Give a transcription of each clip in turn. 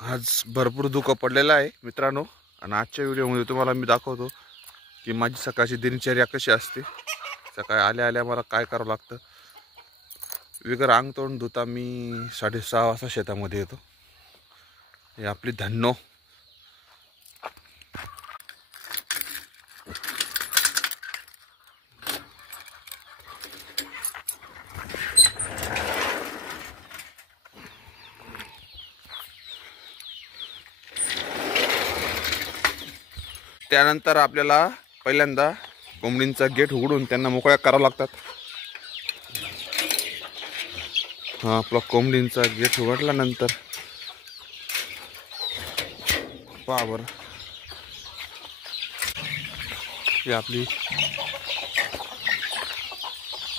आज भरपूर धुकं पडलेलं आहे मित्रांनो, आणि आजच्या व्हिडिओमध्ये तुम्हाला मी दाखवतो की माझी सकाळची दिनचर्या कशी असते. सकाळी आल्या आल्या मला काय करावं लागतं. वगैरे अंग तोंड धुता मी 6:30 वाजता शेतामध्ये येतो. हे आपली धन्नो. त्यानंतर आपल्याला पहिल्यांदा कोंबडींचा गेट उघडून त्यांना मोकळ्या करावं लागतात. हा आपला कोंबडींचा गेट उघडल्यानंतर पहा बरं, ही आपली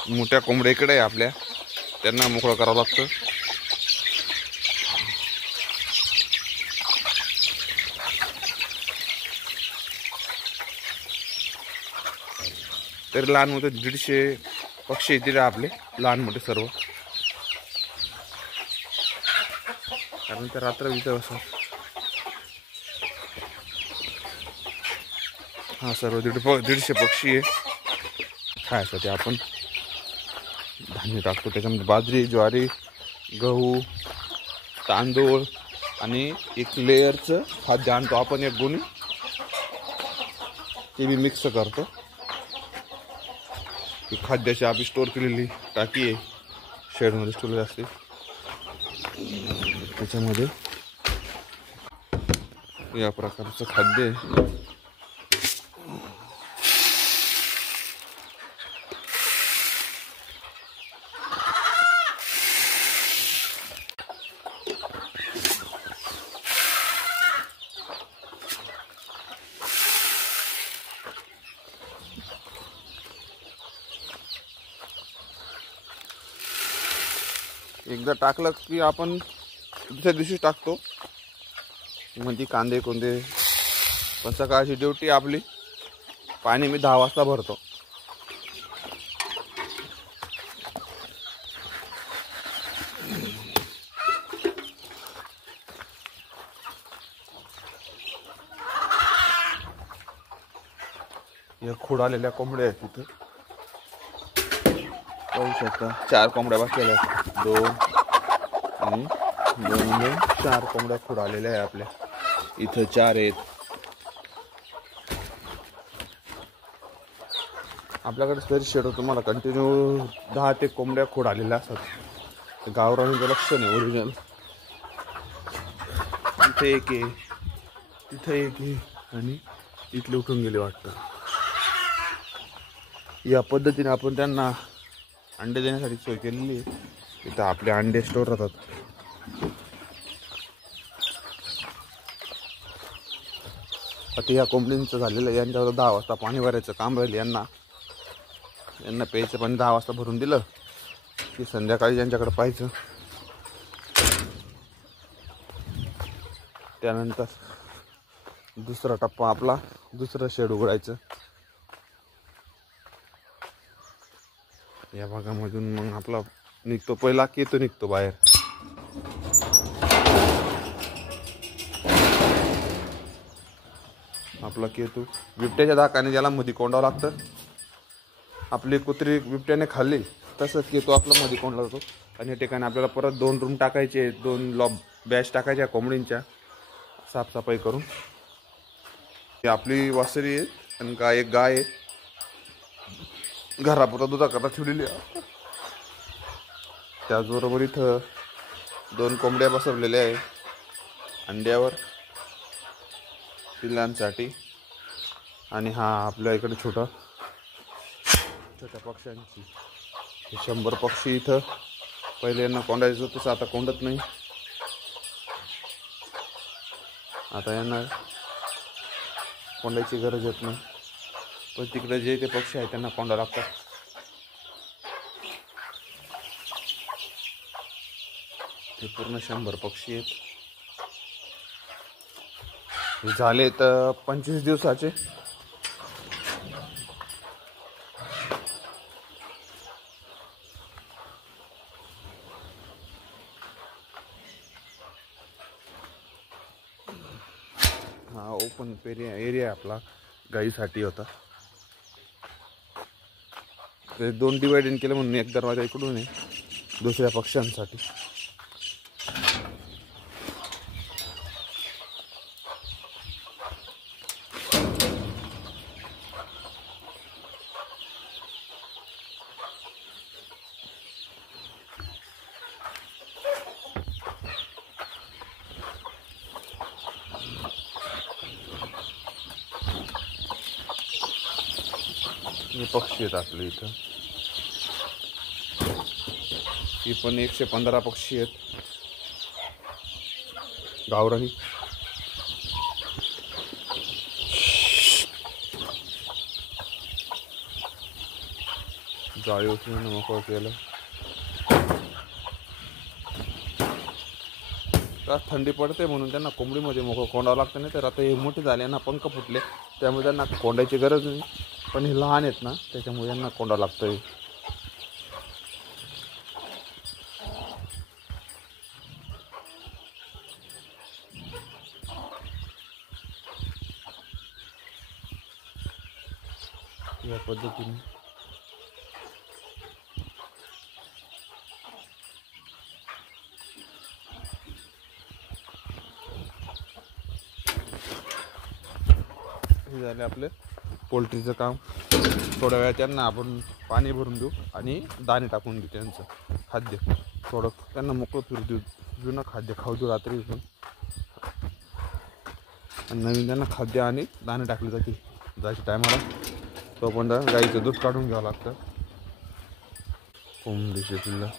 मोठ्या कोंबड्या इकडे आहे आपल्या, त्यांना मोकळं करावं लागतं. तरी लहान मोठे 150 पक्षी येतील आपले, लहान मोठे सर्व. कारण ते रात्र इथं असतात. हा सर्व 150 पक्षी आहे. खायसाठी आपण धान्य टाकतो, त्याच्यामध्ये बाजरी, ज्वारी, गहू, तांदूळ आणि एक लेयरचं खाद्य आणतो आपण, एक गोणी, ते बी मिक्स करतो. ही खाद्याची आपली स्टोर केलेली टाकी आहे, शेडमध्ये स्टोर असते. त्याच्यामध्ये या प्रकारचं खाद्य आहे. एकदा टाकलं की आपण दुसऱ्या दिवशी टाकतो. म्हणजे कांदे कोंदे. पण सकाळची ड्युटी आपली, पाणी मी 10 वाजता भरतो. या खोड आलेल्या कोंबड्या आहेत तिथं पाहू शकता. 4 कोंबड्या बाकी आहेत, 2 आणि 2 4 कोंबड्या खोड आलेल्या आहे आपल्या इथं. 4 आहेत आपल्याकडे. तरी शेड तुम्हाला कंटिन्यू 10 ते कोंबड्या खोड आलेल्या असतात. गावरानीचं लक्ष नाही ओरिजिनल. इथे एक आहे, तिथे एक आहे, आणि इथले उठून गेले वाटतं. या पद्धतीने आपण त्यांना अंडे देण्यासाठी सोय केलेली आहे. इथं आपले अंडे स्टोर राहतात. आता या कोंबडींचं झालेलं आहे. यांच्यावर 10 वाजता पाणी भरायचं काम राहील. यांना प्यायचं पाणी 10 वाजता भरून दिलं की संध्याकाळी यांच्याकडे पाहायचं. त्यानंतर दुसरा टप्पा आपला, दुसरं शेड उघडायचं. या भागामधून मग आपला निघतो, पहिला केतू निघतो बाहेर. आपला केतू बिबट्याच्या धाकाने ज्याला मध्ये कोंडावं लागतं. आपली कुत्री बिबट्याने खाल्ली तसंच केतू आपला मध्ये कोंडला जातो. आणि या ठिकाणी आपल्याला परत 2 रूम टाकायचे, 2 बॅच टाकायच्या कोंबडींच्या, साफसफाई करून. ही आपली वासरी आहे आणि एक गाय आहे, घरापुरता दुधाकरता ठेवलेली आहे. त्याचबरोबर इथं 2 कोंबड्या बसवलेल्या आहे अंड्यावर पिल्लांसाठी. आणि हा आपल्या इकडे छोट्या पक्ष्यांची 100 पक्षी इथं. पहिले यांना कोंडायचं तसं आता कोंडत नाही. आता यांना कोंडायची गरज येत नाही. पण तिकडे जे ते पक्षी आहेत त्यांना कोंडा लागतात. ते पूर्ण 100 पक्षी आहेत. झाले तर 25 दिवसाचे. हा ओपन एरिया आपला गाईसाठी होता. ते 2 डिवायडिंग केलं म्हणून एक दरवाजा इकडून आहे दुसऱ्या पक्ष्यांसाठी. हे पक्षी आहेत आपले इथं. ही पण 115 पक्षी आहेत गावरानी. जाळी उचलून मोकळं केलं. का थंडी पडते म्हणून त्यांना कोंबडीमध्ये मोकळं कोंडावं लागतं. नाही तर आता हे मोठे झाले ना, पंख फुटले, त्यामुळे त्यांना कोंडायची गरज नाही. पण हे लहान आहेत ना, त्याच्यामुळे यांना कोंडावं लागतं. या पद्धतीने हे झाले आपले पोल्ट्रीचं काम. थोड्या वेळा त्यांना आपण पाणी भरून देऊ आणि दाणे टाकून देऊ. त्यांचं खाद्य थोडं त्यांना मोकळं फिरू देऊ. जुनं खाद्य खाऊ देऊ रात्री पण, आणि नवीन त्यांना खाद्य आणि दाणे टाकले जातील जायच्या टायमाला. तो पण गाईचं दूध काढून घ्यावं लागतं. कोंबडीचे पिल्लं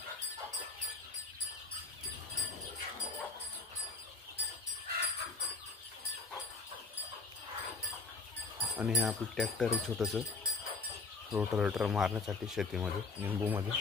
आणि हे आपलं ट्रॅक्टर आहे छोटंसं रोटर मारण्यासाठी शेतीमध्ये, निंबूमध्ये.